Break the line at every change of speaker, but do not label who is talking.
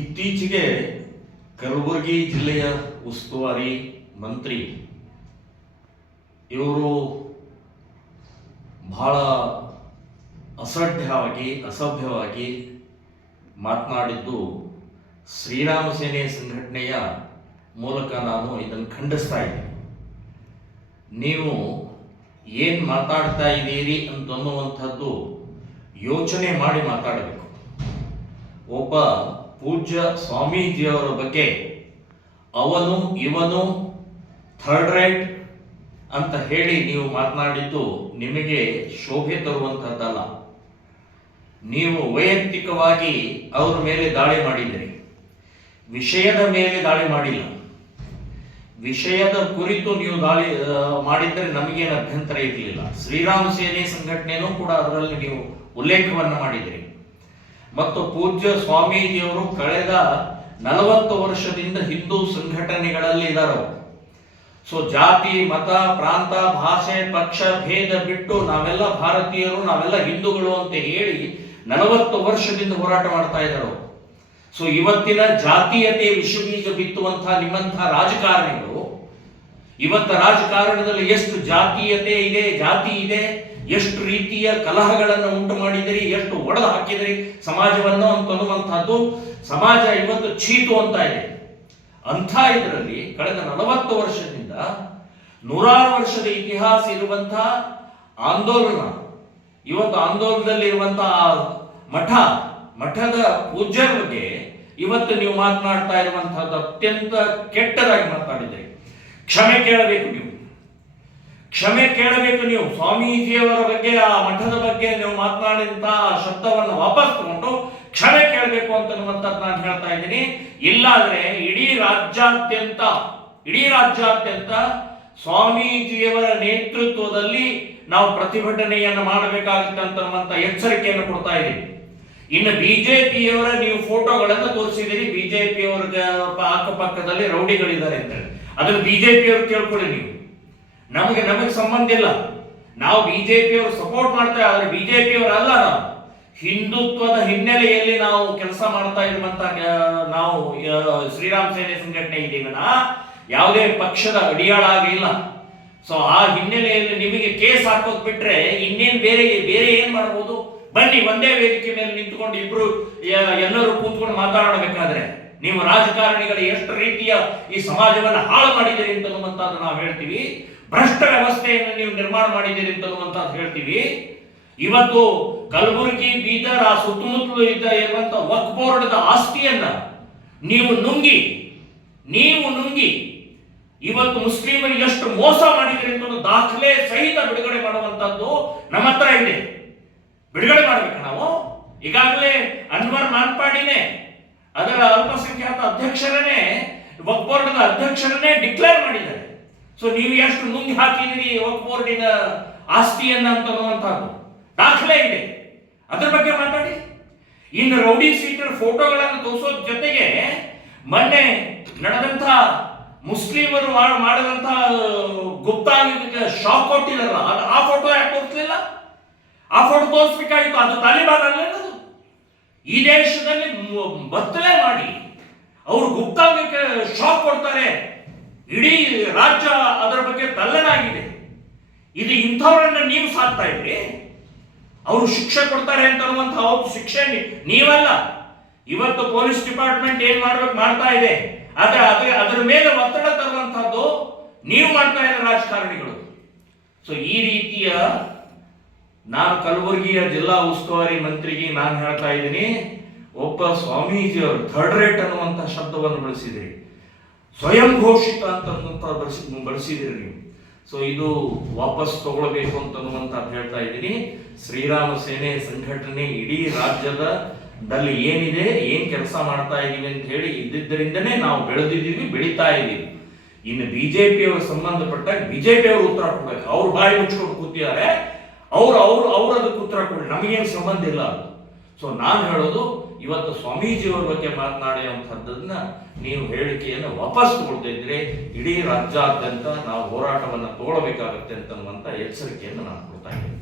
ಇತ್ತೀಚೆಗೆ ಕಲಬುರಗಿ ಜಿಲ್ಲೆಯ ಉಸ್ತುವಾರಿ ಮಂತ್ರಿ, ಇವರು ಬಹಳ ಅಸಡ್ಯವಾಗಿ ಅಸಭ್ಯವಾಗಿ ಮಾತನಾಡಿದ್ದು ಶ್ರೀರಾಮ ಸೇನೆ ಸಂಘಟನೆಯ ಮೂಲಕ ನಾನು ಇದನ್ನು ಖಂಡಿಸ್ತಾ ಇದ್ದೀನಿ. ನೀವು ಏನು ಮಾತಾಡ್ತಾ ಇದ್ದೀರಿ ಅಂತನ್ನುವಂಥದ್ದು ಯೋಚನೆ ಮಾಡಿ ಮಾತಾಡಬೇಕು. ಒಬ್ಬ ಪೂಜ್ಯ ಸ್ವಾಮೀಜಿಯವರ ಬಗ್ಗೆ ಅವನು ಇವನು ಥರ್ಡ್ ರೈಟ್ ಅಂತ ಹೇಳಿ ನೀವು ಮಾತನಾಡಿದ್ದು ನಿಮಗೆ ಶೋಭೆ ತರುವಂಥದ್ದಲ್ಲ ನೀವು ವೈಯಕ್ತಿಕವಾಗಿ ಅವರ ಮೇಲೆ ದಾಳಿ ಮಾಡಿದ್ದೀರಿ ವಿಷಯದ ಮೇಲೆ ದಾಳಿ ಮಾಡಿಲ್ಲ. ವಿಷಯದ ಕುರಿತು ನೀವು ದಾಳಿ ಮಾಡಿದ್ರೆ ಮಾಡಿದ್ದರೆ ನಮಗೇನು ಅಭ್ಯಂತರ ಇರಲಿಲ್ಲ. ಶ್ರೀರಾಮ ಸೇನೆ ಸಂಘಟನೆಯೂ ಕೂಡ ಅದರಲ್ಲಿ ನೀವು ಉಲ್ಲೇಖವನ್ನು ಮಾಡಿದಿರಿ. ಮತ್ತು ಪೂಜ್ಯ ಸ್ವಾಮೀಜಿಯವರು ಕಳೆದ ನಲವತ್ತು ವರ್ಷದಿಂದ ಹಿಂದೂ ಸಂಘಟನೆಗಳಲ್ಲಿ ಇದ್ದಾರೆ. ಸೊ, ಜಾತಿ, ಮತ, ಪ್ರಾಂತ, ಭಾಷೆ, ಪಕ್ಷ, ಭೇದ ಬಿಟ್ಟು ನಾವೆಲ್ಲ ಭಾರತೀಯರು, ನಾವೆಲ್ಲ ಹಿಂದೂಗಳು ಅಂತ ಹೇಳಿ ನಲವತ್ತು ವರ್ಷದಿಂದ ಹೋರಾಟ ಮಾಡ್ತಾ ಇದ್ದಾರೆ. ಸೊ, ಇವತ್ತಿನ ಜಾತೀಯತೆ ವಿಷಬೀಜ ಬಿತ್ತುವಂತಹ ನಿಮ್ಮಂತಹ ರಾಜಕಾರಣಿಗಳು, ಇವತ್ತ ರಾಜಕಾರಣದಲ್ಲಿ ಎಷ್ಟು ಜಾತೀಯತೆ ಇದೆ, ಜಾತಿ ಇದೆ ಎಷ್ಟು ರೀತಿಯ ಕಲಹಗಳನ್ನು ಉಂಟು ಮಾಡಿದಿರಿ, ಎಷ್ಟು ಒಡೆದು ಹಾಕಿದಿರಿ ಸಮಾಜವನ್ನು ಅಂತನ್ನುವಂತಹದ್ದು ಸಮಾಜ ಇವತ್ತು ಚೀತು ಅಂತ ಇದೆ. ಅಂಥ ಇದರಲ್ಲಿ ಕಳೆದ ನಲವತ್ತು ವರ್ಷದಿಂದ ನೂರಾರು ವರ್ಷದ ಇತಿಹಾಸ ಇರುವಂತಹ ಆಂದೋಲನ, ಇವತ್ತು ಆಂದೋಲನದಲ್ಲಿರುವಂತಹ ಮಠ, ಮಠದ ಪೂಜ್ಯರ ಬಗ್ಗೆ ಇವತ್ತು ನೀವು ಮಾತನಾಡ್ತಾ ಇರುವಂತಹದ್ದು ಅತ್ಯಂತ ಕೆಟ್ಟದಾಗಿ ಮಾತಾಡಿದ್ರಿ ಕ್ಷಮೆ ಕೇಳಬೇಕು ನೀವು. ಕ್ಷಮೆ ಕೇಳಬೇಕು ನೀವು. ಸ್ವಾಮೀಜಿಯವರ ಬಗ್ಗೆ, ಆ ಮಠದ ಬಗ್ಗೆ ನೀವು ಮಾತನಾಡಿದಂತಹ ಶಬ್ದವನ್ನು ವಾಪಸ್ ತಗೊಂಡು ಕ್ಷಮೆ ಕೇಳಬೇಕು ಅಂತನ್ನುವಂಥದ್ದು ನಾನು ಹೇಳ್ತಾ ಇದ್ದೀನಿ. ಇಲ್ಲಾದ್ರೆ ಇಡೀ ರಾಜ್ಯಾದ್ಯಂತ ಇಡೀ ರಾಜ್ಯಾದ್ಯಂತ ಸ್ವಾಮೀಜಿಯವರ ನೇತೃತ್ವದಲ್ಲಿ ನಾವು ಪ್ರತಿಭಟನೆಯನ್ನು ಮಾಡಬೇಕಾಗುತ್ತೆ ಅಂತನ್ನುವಂಥ ಎಚ್ಚರಿಕೆಯನ್ನು ಕೊಡ್ತಾ ಇದ್ದೀನಿ. ಇನ್ನು ಬಿಜೆಪಿಯವರ ನೀವು ಫೋಟೋಗಳನ್ನು ತೋರಿಸಿದಿರಿ ಬಿಜೆಪಿಯವರ ಅಕ್ಕಪಕ್ಕದಲ್ಲಿ ರೌಡಿಗಳಿದ್ದಾರೆ ಅಂತ ಅದನ್ನು ಬಿಜೆಪಿಯವರು ಕೇಳ್ಕೊಳ್ಳಿ ನೀವು. ನಮಗೆ ನಮಗೆ ಸಂಬಂಧ ಇಲ್ಲ. ನಾವು ಬಿಜೆಪಿಯವರು ಸಪೋರ್ಟ್ ಮಾಡ್ತೇವೆ ಆದರೆ ಬಿಜೆಪಿಯವರು ಅಲ್ಲ ನಾವು. ಹಿಂದುತ್ವದ ಹಿನ್ನೆಲೆಯಲ್ಲಿ ನಾವು ಕೆಲಸ ಮಾಡ್ತಾ ಇರುವಂತ ನಾವು ಶ್ರೀರಾಮ್ ಸೇನೆ ಸಂಘಟನೆ ಇದ್ದೀವಿ ಯಾವುದೇ ಪಕ್ಷದ ಅಡಿಯಾಳ ಆಗಿಲ್ಲ. ಸೊ ಆ ಹಿನ್ನೆಲೆಯಲ್ಲಿ ನಿಮಗೆ ಕೇಸ್ ಹಾಕೋದ್ ಬಿಟ್ರೆ ಇನ್ನೇನ್ ಬೇರೆ ಬೇರೆ ಏನ್ ಮಾಡಬಹುದು ಬನ್ನಿ, ಒಂದೇ ವೇದಿಕೆ ಮೇಲೆ ನಿಂತುಕೊಂಡು ಇಬ್ರು ಎಲ್ಲರೂ ಕೂತ್ಕೊಂಡು ಮಾತಾಡಬೇಕಾದ್ರೆ ನೀವು ರಾಜಕಾರಣಿಗಳು ಎಷ್ಟು ರೀತಿಯ ಈ ಸಮಾಜವನ್ನು ಹಾಳು ಮಾಡಿದ್ದೀರಿ ಅಂತ ನಾವು ಹೇಳ್ತೀವಿ. ಭ್ರಷ್ಟ ವ್ಯವಸ್ಥೆಯನ್ನು ನೀವು ನಿರ್ಮಾಣ ಮಾಡಿದ್ದೀರಿ ಅಂತ ಹೇಳ್ತೀವಿ. ಇವತ್ತು ಕಲಬುರಗಿ, ಬೀದರ್, ಆ ಸುತ್ತಮುತ್ತಲು ಇದ್ದ ಇರುವಂತ ವಕ್ ಬೋರ್ಡ್ದ ಆಸ್ತಿಯನ್ನ ನೀವು ನುಂಗಿ ನೀವು ನುಂಗಿ ಇವತ್ತು ಮುಸ್ಲಿಮರಿಗೆ ಎಷ್ಟು ಮೋಸ ಮಾಡಿದ್ರಿ ಅಂತ ದಾಖಲೆ ಸಹಿತ ಬಿಡುಗಡೆ ಮಾಡುವಂತದ್ದು ನಮ್ಮ ಹತ್ರ ಇದೆ. ಬಿಡುಗಡೆ ಮಾಡ್ಬೇಕು ನಾವು. ಈಗಾಗಲೇ ಅನ್ವರ್ ಮಾನ್ಪಾಡಿನೇ ಅದರ ಅಲ್ಪಸಂಖ್ಯಾತ ಅಧ್ಯಕ್ಷರನ್ನೇ ವಕ್ ಬೋರ್ಡ್ನ ಅಧ್ಯಕ್ಷರನ್ನೇ ಡಿಕ್ಲೇರ್ ಮಾಡಿದ್ದಾರೆ. ಸೊ ನೀವು ಎಷ್ಟು ಮುಂದೆ ಹಾಕಿದಿರಿ ವಕ್ ಬೋರ್ಡಿನ ಆಸ್ತಿಯನ್ನ ಅಂತನ್ನುವಂಥದ್ದು ದಾಖಲೆ ಇದೆ. ಅದ್ರ ಬಗ್ಗೆ ಮಾತಾಡಿ. ಇನ್ನು ರೌಡಿ ಸೀಟರ್ ಫೋಟೋಗಳನ್ನು ತೋರಿಸೋದ್ ಜೊತೆಗೆ ಮೊನ್ನೆ ನಡೆದಂತ ಮುಸ್ಲಿಮರು ಮಾಡಿದಂತ ಗುಪ್ತಾಂಗಕ್ಕೆ ಶಾಕ್ ಕೊಟ್ಟಿದಾರಲ್ಲ ಅದು ಆ ಫೋಟೋ ಯಾಕೆ ತೋರಿಸ್ಲಿಲ್ಲ? ಆ ಫೋಟೋ ತೋರಿಸ್ಬೇಕಾಗಿತ್ತು. ಅದು ತಾಲಿಬಾನ್ ಅಲ್ಲೇನದು ಈ ದೇಶದಲ್ಲಿ ಬತ್ತಲೆ ಮಾಡಿ. ಅವರು ಗುಪ್ತಾಂಗಕ್ಕೆ ಶಾಕ್ ಕೊಡ್ತಾರೆ. ಇಡೀ ರಾಜ್ಯ ಅದರ ಬಗ್ಗೆ ತಲ್ಲನಾಗಿದೆ. ಇದು ಇಂಥವ್ರನ್ನ ನೀವು ಸಾಕ್ತಾ ಇದ್ರಿ. ಅವರು ಶಿಕ್ಷೆ ಕೊಡ್ತಾರೆ ಅಂತ ಅನ್ನುವಂಥ ಅವರು ಶಿಕ್ಷೆ ನೀವಲ್ಲ. ಇವತ್ತು ಪೊಲೀಸ್ ಡಿಪಾರ್ಟ್ಮೆಂಟ್ ಏನ್ ಮಾಡ್ಬೇಕು ಮಾಡ್ತಾ ಇದೆ. ಆದ್ರೆ ಅದ್ರ ಅದರ ಮೇಲೆ ಒತ್ತಡ ತರುವಂತಹದ್ದು ನೀವು ಮಾಡ್ತಾ ಇರೋ ರಾಜಕಾರಣಿಗಳು. ಸೊ ಈ ರೀತಿಯ ನಾನು ಕಲಬುರಗಿಯ ಜಿಲ್ಲಾ ಉಸ್ತುವಾರಿ ಮಂತ್ರಿಗೆ ನಾನು ಹೇಳ್ತಾ ಇದ್ದೀನಿ, ಒಬ್ಬ ಸ್ವಾಮೀಜಿಯವರು ಥರ್ಡ್ ರೇಟ್ ಅನ್ನುವಂಥ ಶಬ್ದವನ್ನು ಬಳಸಿದಿರಿ. ಸ್ವಯಂ ಘೋಷಿತ ಅಂತನ್ನುವಂಥ ಬಳಸಿ ಬಳಸಿದಿರಿ ನೀವು. ಸೊ ಇದು ವಾಪಸ್ ತಗೊಳ್ಬೇಕು ಅನ್ನುವಂತ ಹೇಳ್ತಾ ಇದ್ದೀನಿ. ಶ್ರೀರಾಮ ಸೇನೆ ಸಂಘಟನೆ ಇಡೀ ರಾಜ್ಯದ ದಲ್ಲಿ ಏನಿದೆ, ಏನ್ ಕೆಲಸ ಮಾಡ್ತಾ ಇದೀವಿ ಅಂತ ಹೇಳಿ ಇದ್ದಿದ್ದರಿಂದನೇ ನಾವು ಬೆಳೆದಿದ್ದೀವಿ, ಬೆಳೀತಾ ಇದ್ದೀವಿ. ಇನ್ನು ಬಿಜೆಪಿಯವರು ಸಂಬಂಧಪಟ್ಟ ಬಿಜೆಪಿ ಅವರು ಉತ್ತರ ಕೊಡ್ಬೇಕು. ಅವ್ರು ಬಾಯಿ ಮುಚ್ಕೊಂಡು ಕೂತಿದ್ದಾರೆ. ಅವ್ರು ಅವ್ರು ಅವ್ರ ಅದಕ್ಕೆ ಉತ್ತರ ಕೊಡಿ ನಮಗೇನು ಸಂಬಂಧ ಇಲ್ಲ ಅದು. ಸೊ ನಾನು ಹೇಳೋದು ಇವತ್ತು ಸ್ವಾಮೀಜಿಯವರ ಬಗ್ಗೆ ಮಾತನಾಡಿರುವಂಥದ್ದನ್ನ ನೀವು ಹೇಳಿಕೆಯನ್ನು ವಾಪಸ್ ಕೊಡ್ತಿದ್ರೆ ಇಡೀ ರಾಜ್ಯಾದ್ಯಂತ ನಾವು ಹೋರಾಟವನ್ನು ತಗೊಳ್ಬೇಕಾಗುತ್ತೆ ಅಂತನ್ನುವಂಥ ಎಚ್ಚರಿಕೆಯನ್ನು ನಾನು ಕೊಡ್ತಾ ಇದ್ದೀನಿ.